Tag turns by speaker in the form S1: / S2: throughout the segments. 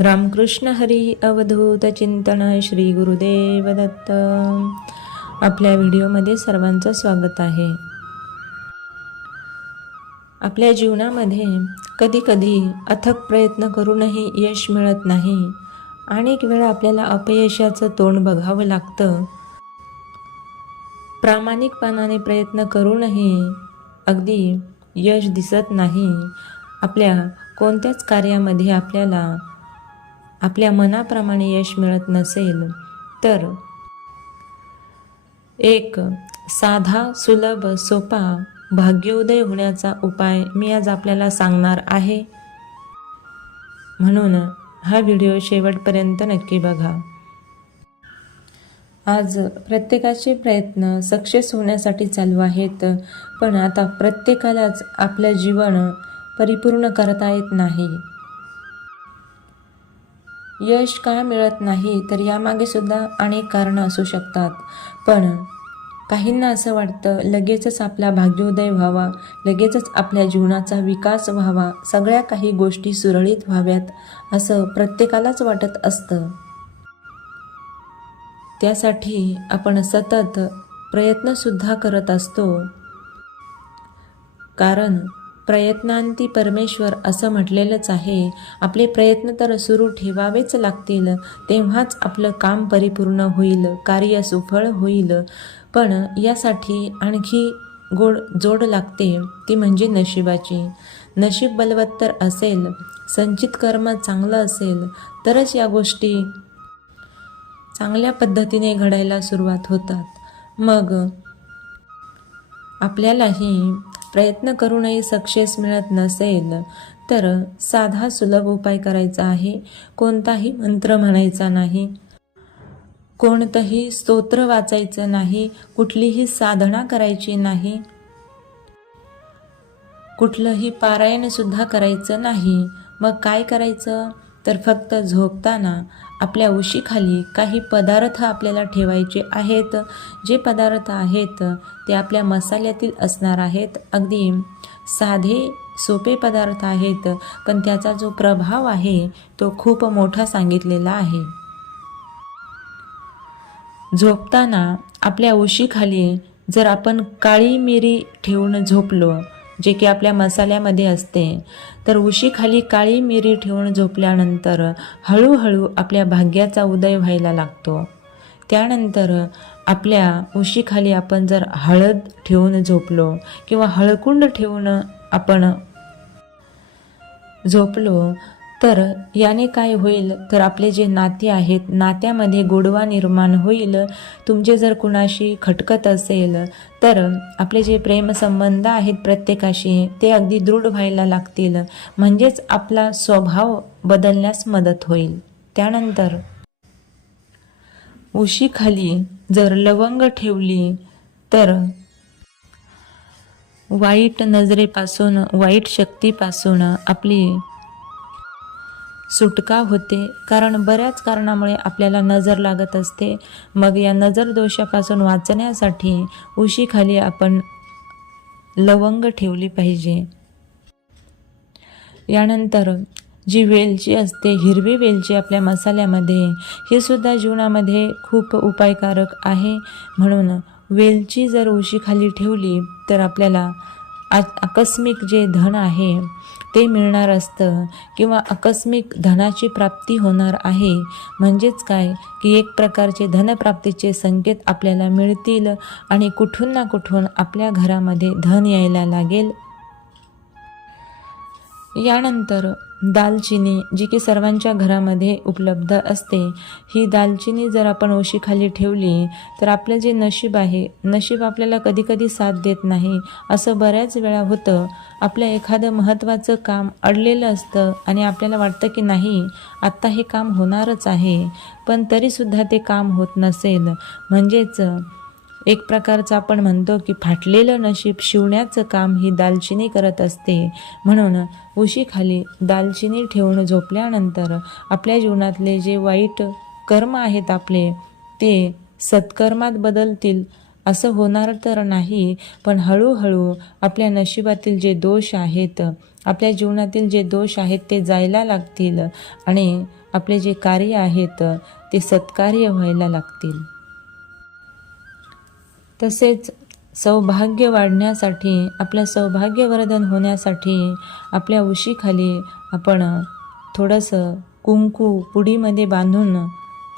S1: रामकृष्ण हरी अवधूत चिंतन श्री गुरुदेव दत्त. आपल्या व्हिडिओमध्ये सर्वांचं स्वागत आहे. आपल्या जीवनामध्ये कधीकधी अथक प्रयत्न करूनही यश मिळत नाही. अनेक वेळा आपल्याला अपयशाचं तोंड बघावं लागतं. प्रामाणिकपणाने प्रयत्न करूनही अगदी यश दिसत नाही. आपल्या कोणत्याच कार्यामध्ये आपल्याला आपल्या मनाप्रमाणे यश मिळत नसेल तर एक साधा सुलभ सोपा भाग्योदय होण्याचा उपाय मी आज आपल्याला सांगणार आहे. म्हणून हा व्हिडिओ शेवटपर्यंत नक्की बघा. आज प्रत्येकाचे प्रयत्न सक्सेस होण्यासाठी चालू आहेत पण आता प्रत्येकालाच आपलं जीवन परिपूर्ण करता येत नाही. यश का मिळत नाही तर यामागे सुद्धा अनेक कारणं असू शकतात. पण काहींना असं वाटतं लगेचच आपला भाग्योदय व्हावा लगेचच आपल्या जीवनाचा विकास व्हावा सगळ्या काही गोष्टी सुरळीत व्हाव्यात असं प्रत्येकालाच वाटत असतं. त्यासाठी आपण सतत प्रयत्नसुद्धा करत असतो. कारण प्रयत्नांती परमेश्वर असं म्हटलेलंच आहे. आपले प्रयत्न तर सुरू ठेवावेच लागतील. तेव्हाच आपलं काम परिपूर्ण होईल कार्य सुफळ होईल. पण यासाठी आणखी गोड जोड लागते ती म्हणजे नशिबाची. नशीब बलवत्तर असेल संचित कर्म चांगलं असेल तरच या गोष्टी चांगल्या पद्धतीने घडायला सुरुवात होतात. मग आपल्यालाही प्रयत्न करूनही सक्सेस मिळत नसेल तर साधा सुलभ उपाय करायचा आहे. कोणताही मंत्र म्हणायचा नाही. कोणतंही स्तोत्र वाचायचं नाही. कुठलीही साधना करायची नाही. कुठलंही पारायणसुद्धा करायचं नाही. मग काय करायचं? तर फक्त झोपताना आपल्या उशीखाली काही पदार्थ आपल्याला ठेवायचे आहेत. जे पदार्थ आहेत ते आपल्या मसाल्यातील असणार आहेत. अगदी साधे सोपे पदार्थ आहेत पण त्याचा जो प्रभाव आहे तो खूप मोठा सांगितलेला आहे. झोपताना आपल्या उशीखाली जर आपण काळी मिरी ठेवून झोपलो जे की आपल्या मसाल्यामध्ये असते. तर उशीखाली काळी मिरी ठेवून झोपल्यानंतर हळूहळू आपल्या भाग्याचा उदय व्हायला लागतो. त्यानंतर आपल्या उशीखाली आपण जर हळद ठेवून झोपलो किंवा हळकुंड ठेवून आपण झोपलो तर याने काय होईल? तर आपले जे नाते आहेत नात्यामध्ये गोडवा निर्माण होईल. तुमचे जर कुणाशी खटकत असेल तर आपले जे प्रेमसंबंध आहेत प्रत्येकाशी ते अगदी दृढ व्हायला लागतील. म्हणजेच आपला स्वभाव बदलण्यास मदत होईल. त्यानंतर उशीखाली जर लवंग ठेवली तर वाईट नजरेपासून वाईट शक्तीपासून आपली सुटका होते. कारण बऱ्याच कारणामुळे आपल्याला नजर लागत असते. मग या नजर दोषापासून वाचण्यासाठी उशीखाली आपण लवंग ठेवली पाहिजे. यानंतर जी वेलची असते हिरवी वेलची आपल्या मसाल्यामध्ये हे सुद्धा जीवनामध्ये खूप उपायकारक आहे. म्हणून वेलची जर उशीखाली ठेवली तर आपल्याला आकस्मिक जे धन आहे ते मिळणार असतं किंवा आकस्मिक धनाची प्राप्ती होणार आहे. म्हणजेच काय? की एक प्रकारचे धनप्राप्तीचे संकेत आपल्याला मिळतील आणि कुठून ना कुठून आपल्या घरामध्ये धन यायला लागेल. यानंतर दालचिनी जी की सर्वांच्या घरामध्ये उपलब्ध असते ही दालचिनी जर आपण ओशीखाली ठेवली तर आपलं जे नशीब आहे नशीब आपल्याला कधीकधी साथ देत नाही. असं बऱ्याच वेळा होतं. आपलं एखादं महत्त्वाचं काम अडलेलं असतं आणि आपल्याला वाटतं की नाही आत्ता हे काम होणारच आहे. पण तरीसुद्धा ते काम होत नसेल. म्हणजेच एक प्रकारचं आपण म्हणतो की फाटलेलं नशीब शिवण्याचं काम ही दालचिनी करत असते. म्हणून उशीखाली दालचिनी ठेवून झोपल्यानंतर आपल्या जीवनातले जे वाईट कर्म आहेत आपले ते सत्कर्मात बदलतील. असं होणार तर नाही पण हळूहळू आपल्या नशिबातील जे दोष आहेत आपल्या जीवनातील जे दोष आहेत ते जायला लागतील आणि आपले जे कार्य आहेत ते सत्कार्य व्हायला लागतील. तसेच सौभाग्य वाढण्यासाठी आपलं सौभाग्यवर्धन होण्यासाठी आपल्या उशीखाली आपण थोडंसं कुंकू पुडीमध्ये बांधून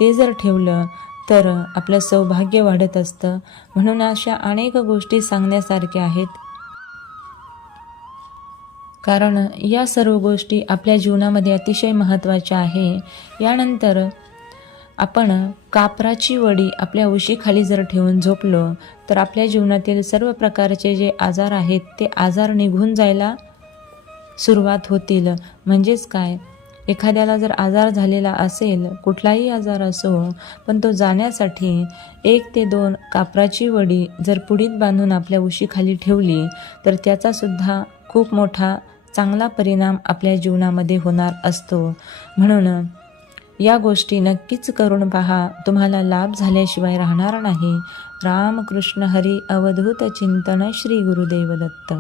S1: ते जर ठेवलं तर आपलं सौभाग्य वाढत असतं. म्हणून अशा अनेक गोष्टी सांगण्यासारख्या आहेत. कारण या सर्व गोष्टी आपल्या जीवनामध्ये अतिशय महत्त्वाच्या आहे. यानंतर आपण कापराची वडी आपल्या उशीखाली जर ठेवून झोपलो तर आपल्या जीवनातील सर्व प्रकारचे जे आजार आहेत ते आजार निघून जायला सुरुवात होतील. म्हणजेच काय? एखाद्याला जर आजार झालेला असेल कुठलाही आजार असो पण तो जाण्यासाठी एक ते दोन कापराची वडी जर पुडीत बांधून आपल्या उशीखाली ठेवली तर त्याचासुद्धा खूप मोठा चांगला परिणाम आपल्या जीवनामध्ये होणार असतो. म्हणून या गोष्टी नक्कीच करून पहा. तुम्हाला लाभ झाल्याशिवाय राहणार नाही. रामकृष्ण हरी अवधूत चिंतन श्री गुरुदेव दत्त